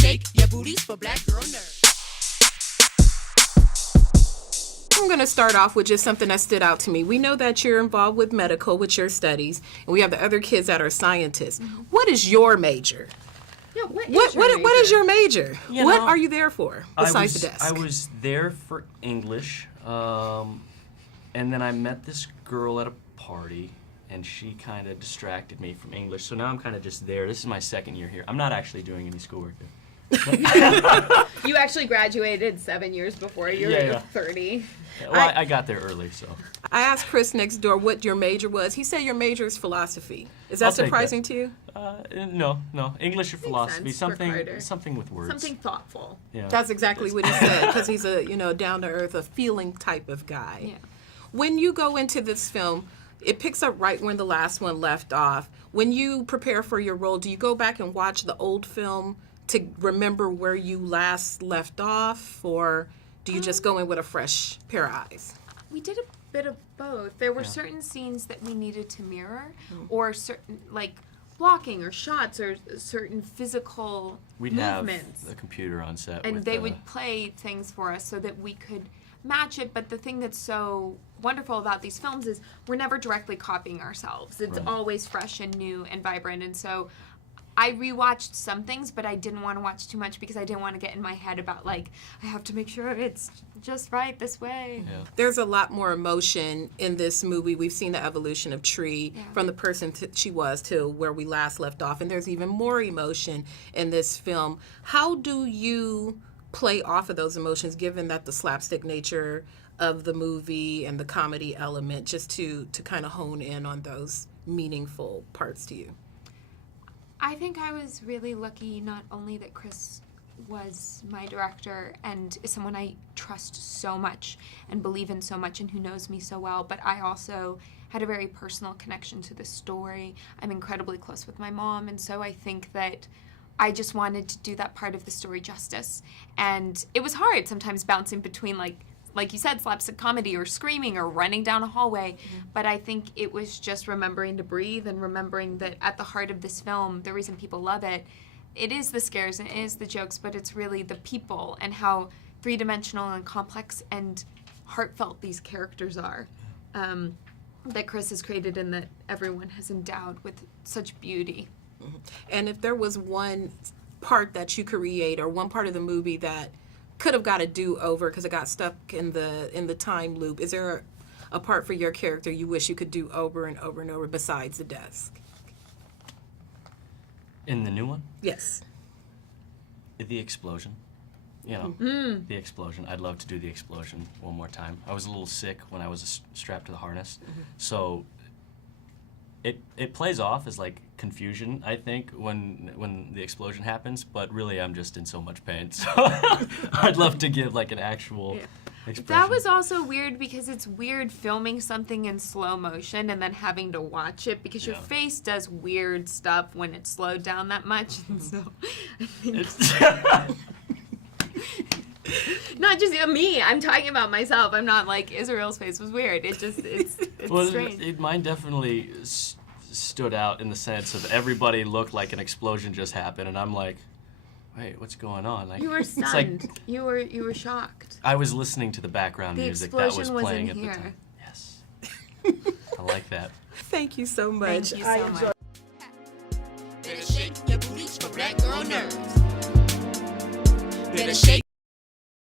shake your booties for black girl nerds. I'm going to start off with just something that stood out to me. We know that you're involved with medical, with your studies, and we have the other kids that are scientists. Mm-hmm. What is your major? Yeah, what is your major? You what know, are you there for besides the desk? I was there for English, and then I met this girl at a party, and she kind of distracted me from English. So now I'm kind of just there. This is my second year here. I'm not actually doing any schoolwork yet. You actually graduated 7 years before you were 30. Well, I got there early, so. I asked Chris next door what your major was. He said your major is philosophy. Is that surprising to you? No. English or philosophy, sense something with words. Something thoughtful. Yeah. That's exactly what he said, because he's a down to earth, a feeling type of guy. Yeah. When you go into this film, it picks up right when the last one left off. When you prepare for your role, do you go back and watch the old film to remember where you last left off, or do you just go in with a fresh pair of eyes? We did a bit of both. There were certain scenes that we needed to mirror, or certain, like, blocking or shots or certain physical We'd movements. have the computer on set. And they would play things for us so that we could match it. But the thing that's so wonderful about these films is we're never directly copying ourselves. It's always fresh and new and vibrant. And so I rewatched some things, but I didn't want to watch too much because I didn't want to get in my head about, like, I have to make sure it's just right this way. Yeah. There's a lot more emotion in this movie. We've seen the evolution of Tree from the person she was to where we last left off, and there's even more emotion in this film. How do you play off of those emotions, given that the slapstick nature of the movie and the comedy element, just to kind of hone in on those meaningful parts to you? I think I was really lucky, not only that Chris was my director and is someone I trust so much and believe in so much and who knows me so well, but I also had a very personal connection to the story. I'm incredibly close with my mom, and so I think that I just wanted to do that part of the story justice. And it was hard sometimes bouncing between, like you said, slapstick comedy or screaming or running down a hallway. But I think it was just remembering to breathe and remembering that at the heart of this film, the reason people love it, it is the scares and it is the jokes, but it's really the people and how three-dimensional and complex and heartfelt these characters are that Chris has created and that everyone has endowed with such beauty. And if there was one part that you create or one part of the movie that could have got a do-over because it got stuck in the time loop, is there a part for your character you wish you could do over and over and over besides the desk? In the new one? Yes. The explosion. The explosion. I'd love to do the explosion one more time. I was a little sick when I was strapped to the harness, so it plays off as like confusion, I think, when the explosion happens, but really I'm just in so much pain. So I'd love to give like an actual expression. That was also weird because it's weird filming something in slow motion and then having to watch it because your face does weird stuff when it's slowed down that much. And so I think not just me, I'm talking about myself. I'm not like Israel's face was weird. It's well, strange. Mine definitely stood out in the sense of everybody looked like an explosion just happened, and I'm like, wait, what's going on? Like, You were it's like stunned. You were shocked. I was listening to the background The music that was explosion was playing in at here. the time. Yes. I like that. Thank you so much. Thank you so much. Better shake your booties for black girl nerds. Better shake.